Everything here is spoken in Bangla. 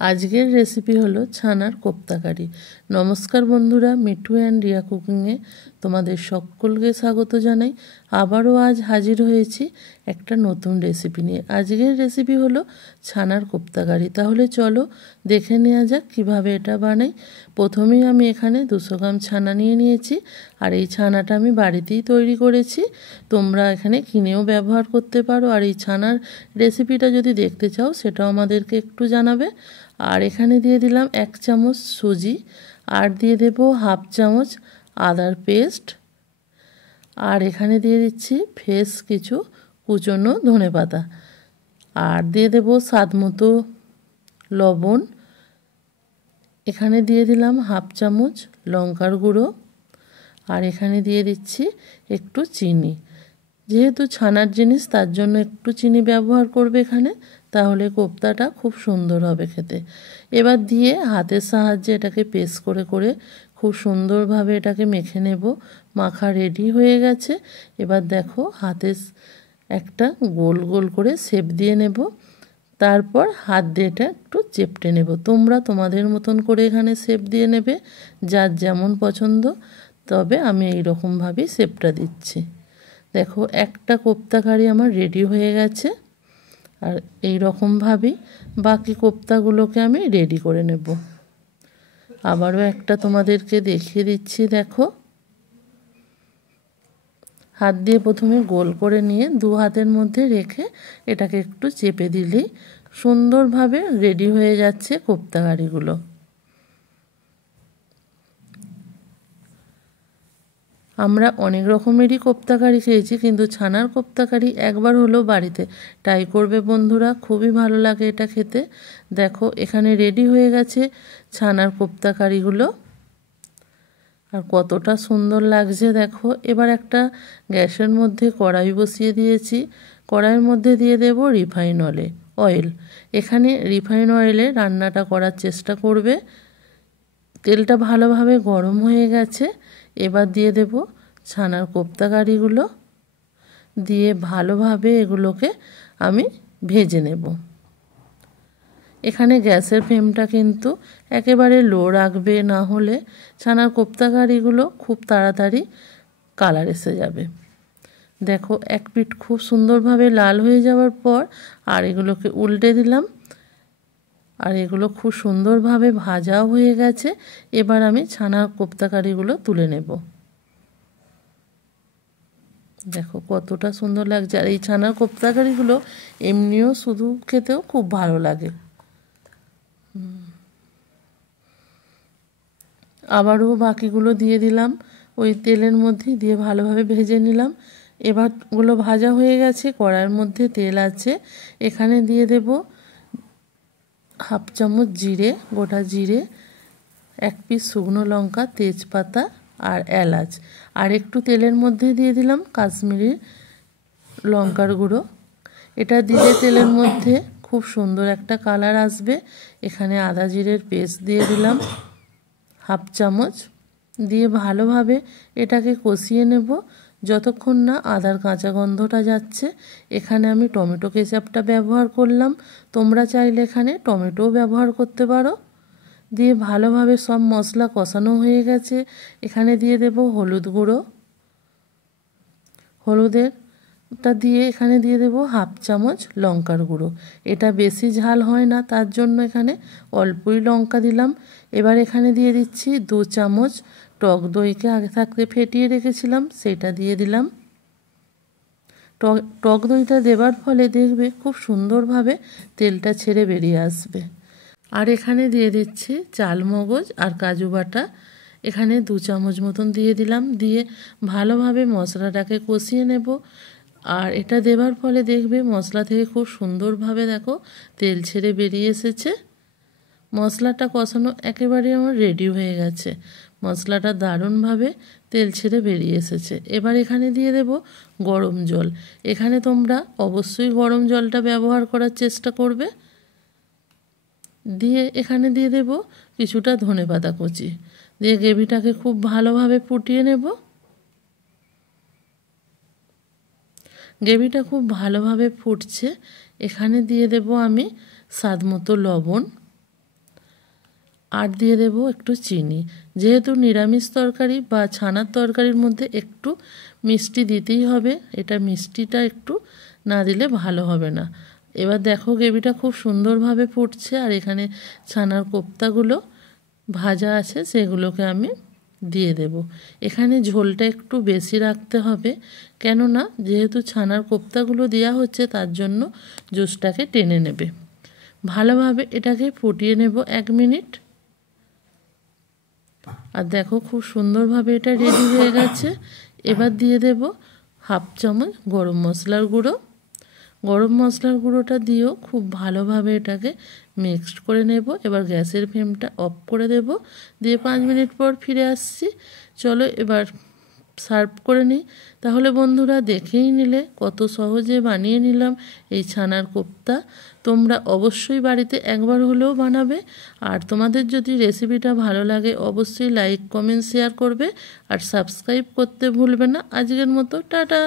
আজকের রেসিপি হলো ছানার কোপ্তা কারি। নমস্কার বন্ধুরা, মিঠু অ্যান্ড রিয়া কুকিংয়ে তোমাদের সকলকে স্বাগত জানাই। আবারও আজ হাজির হয়েছি একটা নতুন রেসিপি নিয়ে। আজকের রেসিপি হলো ছানার কোপ্তা কারি। তাহলে চলো দেখে নেওয়া যাক কিভাবে এটা বানাই। প্রথমেই আমি এখানে 200 গ্রাম ছানা নিয়ে নিয়েছি, আর এই ছানাটা আমি বাড়িতেই তৈরি করেছি। তোমরা এখানে কিনেও ব্যবহার করতে পারো। আর এই ছানার রেসিপিটা যদি দেখতে চাও সেটাও আমাদেরকে একটু জানাবে। আর এখানে দিয়ে দিলাম 1 চামচ সুজি, আর দিয়ে দেব হাফ চামচ আদার পেস্ট, আর এখানে দিয়ে দিচ্ছি ফ্রেশ কিছু কুচনো ধনেপাতা, আর দিয়ে দেব স্বাদ মতো লবণ। এখানে দিয়ে দিলাম হাফ চামচ লঙ্কার গুঁড়ো, আর এখানে দিয়ে দিচ্ছি একটু চিনি। যেহেতু ছানার জিনিস তার জন্য একটু চিনি ব্যবহার করবে এখানে, তাহলে কোপ্তাটা খুব সুন্দর হবে খেতে। এবার দিয়ে হাতের সাহায্যে এটাকে পেস্ট করে করে খুব সুন্দরভাবে এটাকে মেখে নেব। মাখা রেডি হয়ে গেছে। এবার দেখো হাতে একটা গোল গোল করে শেপ দিয়ে নেব, তারপর হাত দিয়ে এটা একটু চেপটে নেব। তোমরা তোমাদের মতন করে এখানে শেপ দিয়ে নেবে, যার যেমন পছন্দ। তবে আমি এইরকমভাবেই শেপটা দিচ্ছি। দেখো একটা কোপ্তা কারি আমার রেডি হয়ে গেছে, আর এই রকমভাবেই বাকি কোপ্তাগুলোকে আমি রেডি করে নেব। আবারও একটা তোমাদেরকে দেখিয়ে দিচ্ছি। দেখো, হাত দিয়ে প্রথমে গোল করে নিয়ে 2 হাতের মধ্যে রেখে এটাকে একটু চেপে দিলেই সুন্দরভাবে রেডি হয়ে যাচ্ছে কোপ্তা কারিগুলো। আমরা অনেক রকমেরই কোপ্তা কারি খেয়েছি, কিন্তু ছানার কোপ্তা কারি একবার হলেও বাড়িতে ট্রাই করবে বন্ধুরা, খুবই ভালো লাগে এটা খেতে। দেখো এখানে রেডি হয়ে গেছে ছানার কোপ্তা কারিগুলো, আর কতটা সুন্দর লাগছে দেখো। এবার একটা গ্যাসের মধ্যে কড়াই বসিয়ে দিয়েছি। কড়াইয়ের মধ্যে দিয়ে দেব রিফাইন অয়েল। এখানে রিফাইন অয়েলে রান্নাটা করার চেষ্টা করবে। তেলটা ভালোভাবে গরম হয়ে গেছে। এবার দিয়ে দেব ছানার কোপ্তা কারিগুলো, দিয়ে ভালোভাবে এগুলোকে আমি ভেজে নেব। এখানে গ্যাসের ফ্লেমটা কিন্তু একেবারে লো রাখবে, না হলে ছানার কোপ্তা কারিগুলো খুব তাড়াতাড়ি কালার এসে যাবে। দেখো এক পিঠ খুব সুন্দরভাবে লাল হয়ে যাওয়ার পর আর এগুলোকে উল্টে দিলাম, আর এগুলো খুব সুন্দরভাবে ভাজাও হয়ে গেছে। এবার আমি ছানার কোপ্তা কারিগুলো তুলে নেব। দেখো কতটা সুন্দর লাগছে। আর এই ছানার কোপ্তা কারিগুলো এমনিও শুধু খেতেও খুব ভালো লাগে। আবারও বাকিগুলো দিয়ে দিলাম ওই তেলের মধ্যে, দিয়ে ভালোভাবে ভেজে নিলাম। এবার ওগুলো ভাজা হয়ে গেছে। কড়াইয়ের মধ্যে তেল আছে, এখানে দিয়ে দেব হাফ চামচ জিরে, গোটা জিরে, 1 পিস শুকনো লঙ্কা, তেজপাতা আর এলাচ, আর একটু তেলের মধ্যে দিয়ে দিলাম কাশ্মীরি লঙ্কার গুঁড়ো। এটা দিলে তেলের মধ্যে খুব সুন্দর একটা কালার আসবে। এখানে আদা জিরের পেস্ট দিয়ে দিলাম হাফ চামচ, দিয়ে ভালোভাবে এটাকে কষিয়ে নেব যতক্ষণ না আদার কাঁচা গন্ধটা যাচ্ছে। এখানে আমি টমেটো কেচাপটা ব্যবহার করলাম, তোমরা চাইলে এখানে টমেটোও ব্যবহার করতে পারো। দিয়ে ভালোভাবে সব মশলা কষানো হয়ে গেছে। এখানে দিয়ে দেব হলুদ গুঁড়ো, হলুদেরটা দিয়ে এখানে দিয়ে দেব হাফ চামচ লঙ্কার গুঁড়ো। এটা বেশি ঝাল হয় না, তার জন্য এখানে অল্পই লঙ্কা দিলাম। এবার এখানে দিয়ে দিচ্ছি 2 চামচ টক দইকে আগে থাকতে ফেটিয়ে রেখেছিলাম, সেটা দিয়ে দিলাম। টক দইটা দেওয়ার ফলে দেখবে খুব সুন্দরভাবে তেলটা ছেড়ে বেরিয়ে আসবে। আর এখানে দিয়ে দিচ্ছি চালমগজ আর কাজু বাটা, এখানে 2 চামচ মতন দিয়ে দিলাম। দিয়ে ভালোভাবে মশলাটাকে কষিয়ে নেব। আর এটা দেওয়ার ফলে দেখবে মশলা থেকে খুব সুন্দরভাবে দেখো তেল ছেড়ে বেরিয়ে এসেছে। মশলাটা কষানো একেবারে আমার রেডি হয়ে গেছে। মশলাটা দারুণভাবে তেল ছেড়ে বেরিয়ে এসেছে। এবার এখানে দিয়ে দেব গরম জল। এখানে তোমরা অবশ্যই গরম জলটা ব্যবহার করার চেষ্টা করবে। দিয়ে এখানে দিয়ে দেব কিছুটা ধনেপাতা কুচি, দিয়ে গ্রেভিটাকে খুব ভালোভাবে ফুটিয়ে নেব। গ্রেভিটা খুব ভালোভাবে ফুটছে। এখানে দিয়ে দেব আমি স্বাদ মতো লবণ, আর দিয়ে দেব একটু চিনি। যেহেতু নিরামিষ তরকারি বা ছানার তরকারির মধ্যে একটু মিষ্টি দিতেই হবে, এটা মিষ্টিটা একটু না দিলে ভালো হবে না। এবার দেখো গ্রেভিটা খুব সুন্দরভাবে ফুটছে, আর এখানে ছানার কোপ্তাগুলো ভাজা আছে সেগুলোকে আমি দিয়ে দেব। এখানে ঝোলটা একটু বেশি রাখতে হবে, কেননা যেহেতু ছানার কোপ্তাগুলো দেওয়া হচ্ছে তার জন্য জুসটাকে টেনে নেবে। ভালোভাবে এটাকে ফুটিয়ে নেব 1 মিনিট। আর দেখো খুব সুন্দরভাবে এটা রেডি হয়ে গেছে। এবার দিয়ে দেব 1/2 চামচ গরম মশলার গুঁড়ো। গরম মশলার গুঁড়োটা দিয়েও খুব ভালোভাবে এটাকে মিক্সড করে নেব। এবার গ্যাসের ফ্লেমটা অফ করে দেব, দিয়ে 5 মিনিট পর ফিরে আসছি। চলো এবার সার্ভ করে নিই। তাহলে বন্ধুরা দেখেই নিলে কত সহজে বানিয়ে নিলাম এই ছানার কোপ্তা। তোমরা অবশ্যই বাড়িতে একবার হলেও বানাবে। আর তোমাদের যদি রেসিপিটা ভালো লাগে অবশ্যই লাইক, কমেন্ট, শেয়ার করবে আর সাবস্ক্রাইব করতে ভুলবে না। আজকের মতো টাটা।